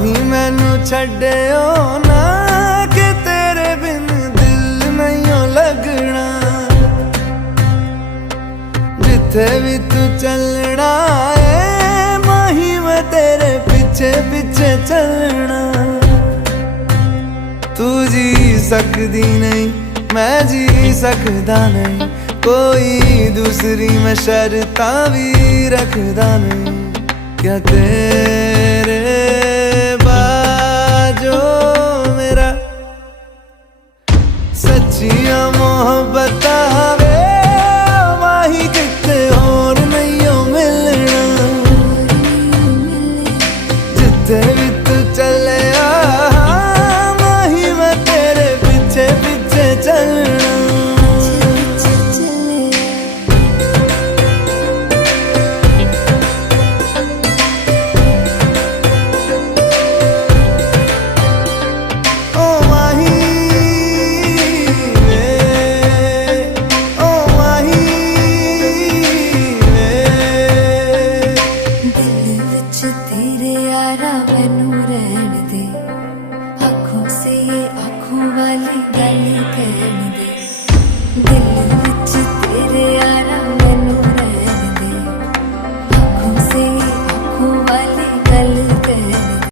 माही मैनू छड्डियो ना कि तेरे बिन दिल नहीं लगना। जिथे भी तू चलना है माही मैं तेरे पीछे पीछे चलना। तू जी सकदी नहीं मैं जी सकदा नहीं, कोई दूसरी मैं शर्तां भी रखदा नहीं। क्या तेरे बाजो मेरा सच्चियां मोहब्बत वे माही किते होर नहीं हो मिलना। जिथे भी तू चले माही मैं तेरे पीछे पीछे चलना। तेरे यारा मैनू रहन दे,